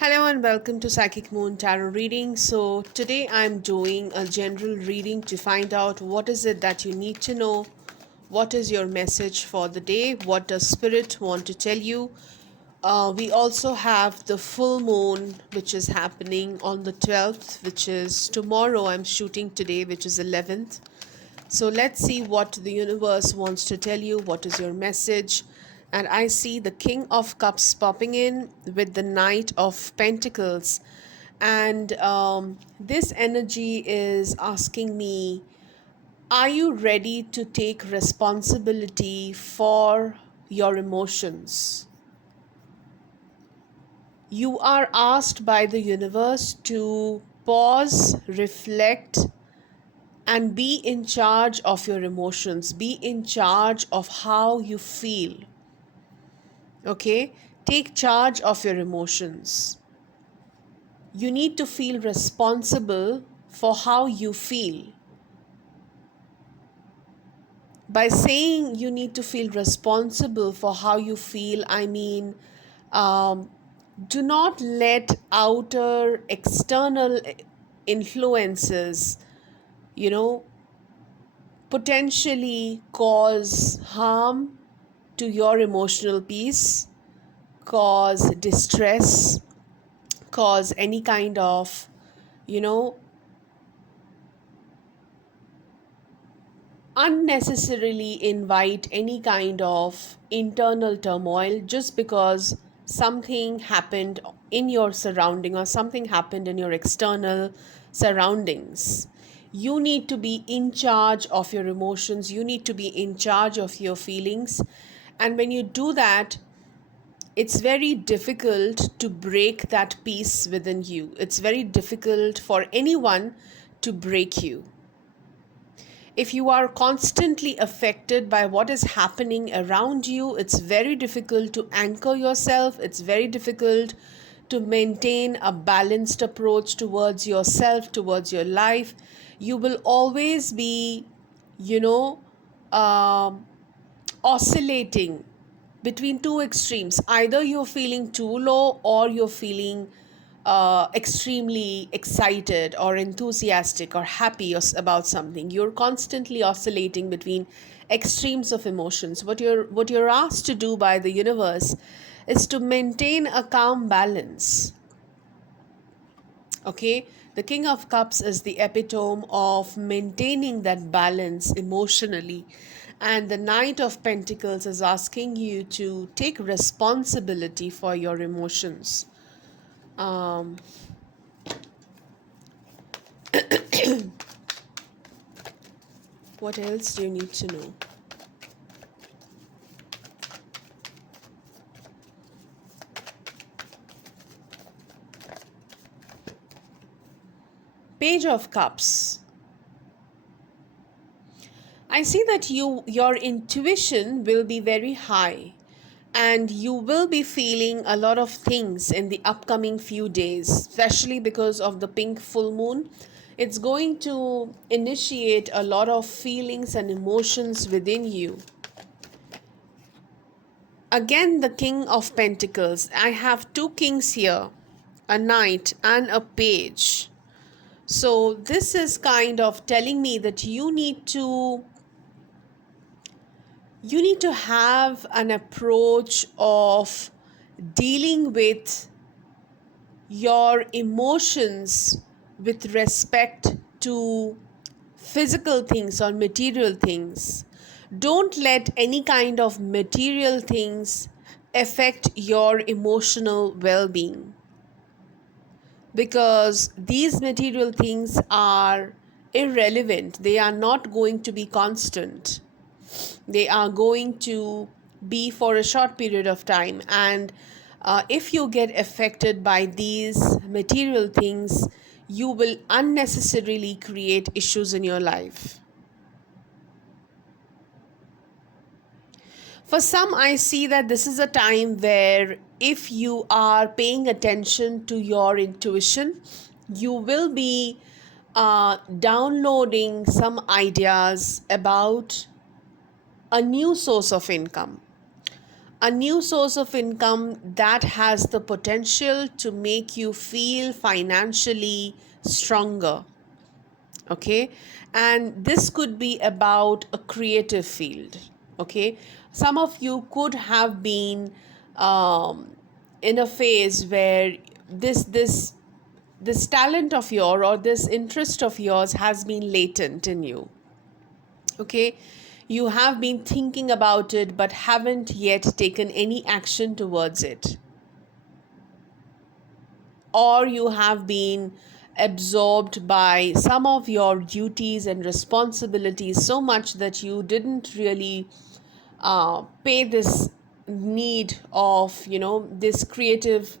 Hello and welcome to Psychic Moon Tarot reading. So, today I'm doing a general reading to find out what is it that you need to know, what is your message for the day, what does Spirit want to tell you. We also have the full moon which is happening on the 12th, which is tomorrow. I'm shooting today, which is 11th. So let's see what the universe wants to tell you. What is your message? And I see the King of Cups popping in with the Knight of Pentacles. And this energy is asking me, are you ready to take responsibility for your emotions? You are asked by the universe to pause, reflect, and be in charge of your emotions, be in charge of how you feel. Okay, take charge of your emotions. You need to feel responsible for how you feel. By saying you need to feel responsible for how you feel, I mean, um, do not let outer external influences, you know, potentially cause harm to your emotional peace, cause distress, cause any kind of, you know, unnecessarily invite any kind of internal turmoil just because something happened in your surrounding or something happened in your external surroundings. You need to be in charge of your emotions, you need to be in charge of your feelings. And when you do that, it's very difficult to break that peace within you. It's very difficult for anyone to break you. If you are constantly affected by what is happening around you, it's very difficult to anchor yourself. It's very difficult to maintain a balanced approach towards yourself, towards your life. You will always be, you know, um, oscillating between two extremes. Either you're feeling too low or you're feeling extremely excited or enthusiastic or happy about something. You're constantly oscillating between extremes of emotions. What you're asked to do by the universe is to maintain a calm balance. Okay, the King of Cups is the epitome of maintaining that balance emotionally, and the Knight of Pentacles is asking you to take responsibility for your emotions. um, what else do you need to know? Page of Cups. I see that your intuition will be very high, and you will be feeling a lot of things in the upcoming few days, especially because of the pink full moon. It's going to initiate a lot of feelings and emotions within you. Again, the King of Pentacles. I have two kings here, a knight and a page. So this is kind of telling me that you need to have an approach of dealing with your emotions with respect to physical things or material things. Don't let any kind of material things affect your emotional well being, because these material things are irrelevant. They are not going to be constant. They are going to be for a short period of time. And if you get affected by these material things, you will unnecessarily create issues in your life. For some, I see that this is a time where if you are paying attention to your intuition, you will be downloading some ideas about a new source of income, A new source of income that has the potential to make you feel financially stronger. Okay, and this could be about a creative field. Okay, some of you could have been um, in a phase where this talent of yours or this interest of yours has been latent in you. Okay, you have been thinking about it but haven't yet taken any action towards it, or you have been absorbed by some of your duties and responsibilities so much that you didn't really pay this need of, this creative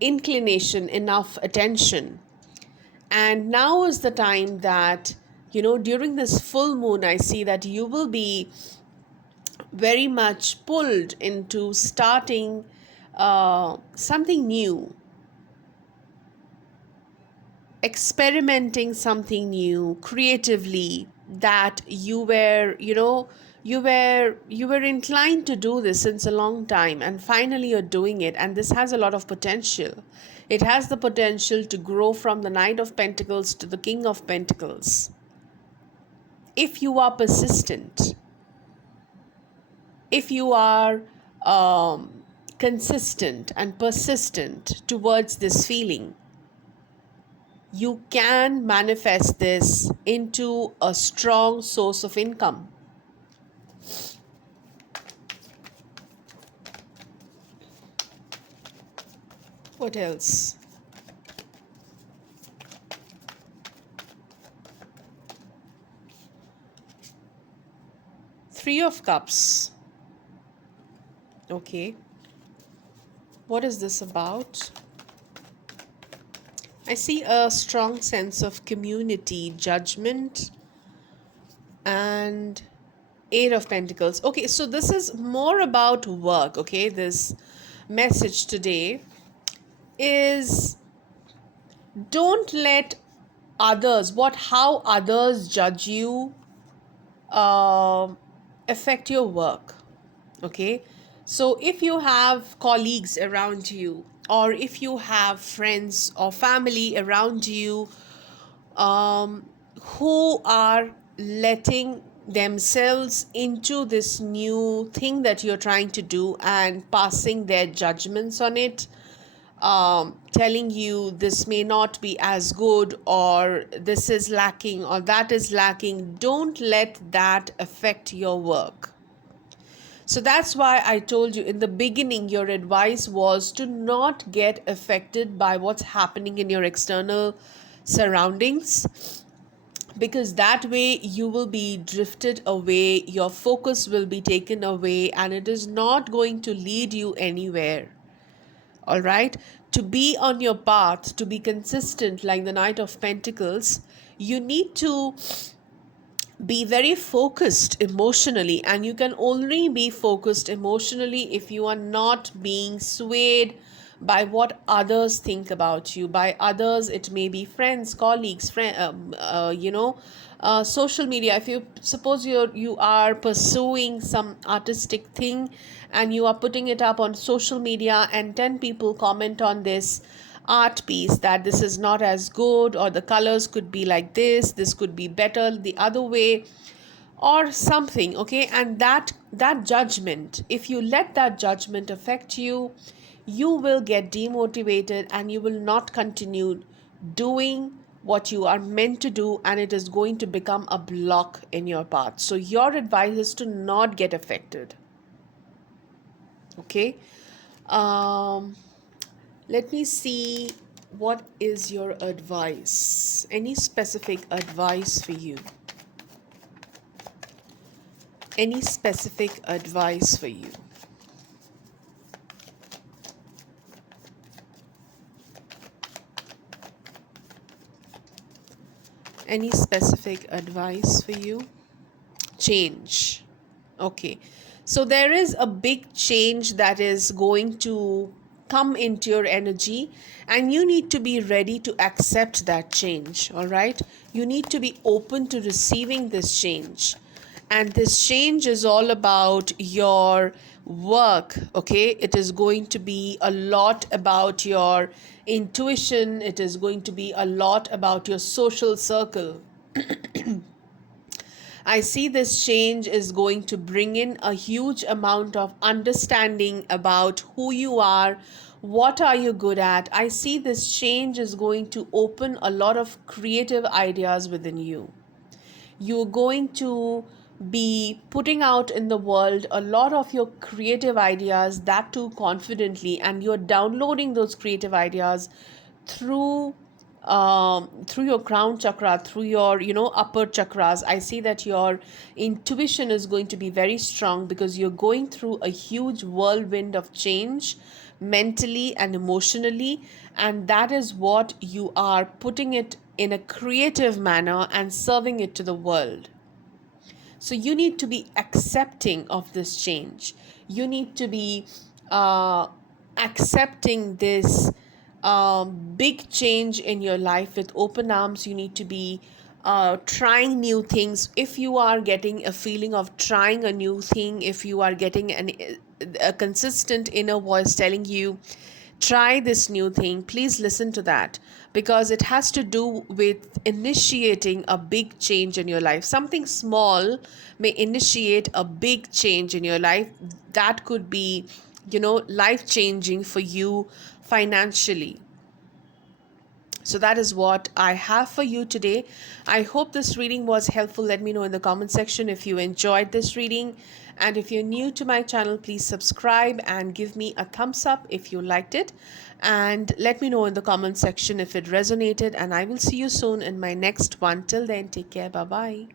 inclination enough attention. And now is the time that, during this full moon, I see that you will be very much pulled into starting something new, experimenting something new creatively, that you were inclined to do this since a long time, and finally you're doing it, and this has a lot of potential. It has the potential to grow from the Knight of Pentacles to the King of Pentacles if you are persistent, if you are consistent and persistent towards this feeling. You can manifest this into a strong source of income. What else? Three of Cups. Okay. What is this about? I see a strong sense of community, judgment, and Eight of Pentacles. Okay, so this is more about work, okay? This message today is, don't let how others judge you affect your work. Okay, so if you have colleagues around you, or if you have friends or family around you who are letting themselves into this new thing that you're trying to do and passing their judgments on it, telling you this may not be as good, or this is lacking, or that is lacking, don't let that affect your work. So that's why I told you in the beginning, your advice was to not get affected by what's happening in your external surroundings, because that way you will be drifted away, your focus will be taken away, and it is not going to lead you anywhere. All right, to be on your path, to be consistent like the Knight of Pentacles, you need to be very focused emotionally, and you can only be focused emotionally if you are not being swayed by what others think about you. By others, it may be friends, colleagues, social media. If you suppose you are pursuing some artistic thing and you are putting it up on social media, and 10 people comment on this art piece that this is not as good, or the colors could be like this could be better the other way, or something. Okay, and that judgment, if you let that judgment affect you, you will get demotivated and you will not continue doing what you are meant to do, and it is going to become a block in your path. So your advice is to not get affected. Okay, um let me see, what is your advice? Any specific advice for you? Any specific advice for you? Any specific advice for you? Change. Okay. So there is a big change that is going to come into your energy, and you need to be ready to accept that change. All right. You need to be open to receiving this change. And this change is all about your work. Okay, it is going to be a lot about your intuition, it is going to be a lot about your social circle. I see this change is going to bring in a huge amount of understanding about who you are, what are you good at. I see this change is going to open a lot of creative ideas within you. You're going to be putting out in the world a lot of your creative ideas, that too confidently, and you're downloading those creative ideas through through your crown chakra, through your upper chakras. I see that your intuition is going to be very strong because you're going through a huge whirlwind of change mentally and emotionally, and that is what you are putting it in a creative manner and serving it to the world. So you need to be accepting of this change. You need to be uh, accepting this big change in your life with open arms. You need to be trying new things. If you are getting a feeling of trying a new thing, if you are getting a consistent inner voice telling you, try this new thing, please listen to that, because it has to do with initiating a big change in your life. Something small may initiate a big change in your life that could be, life changing for you financially. So that is what I have for you today. I hope this reading was helpful. Let me know in the comment section if you enjoyed this reading. And if you're new to my channel, please subscribe and give me a thumbs up if you liked it. And let me know in the comment section if it resonated. And I will see you soon in my next one. Till then, take care. Bye bye.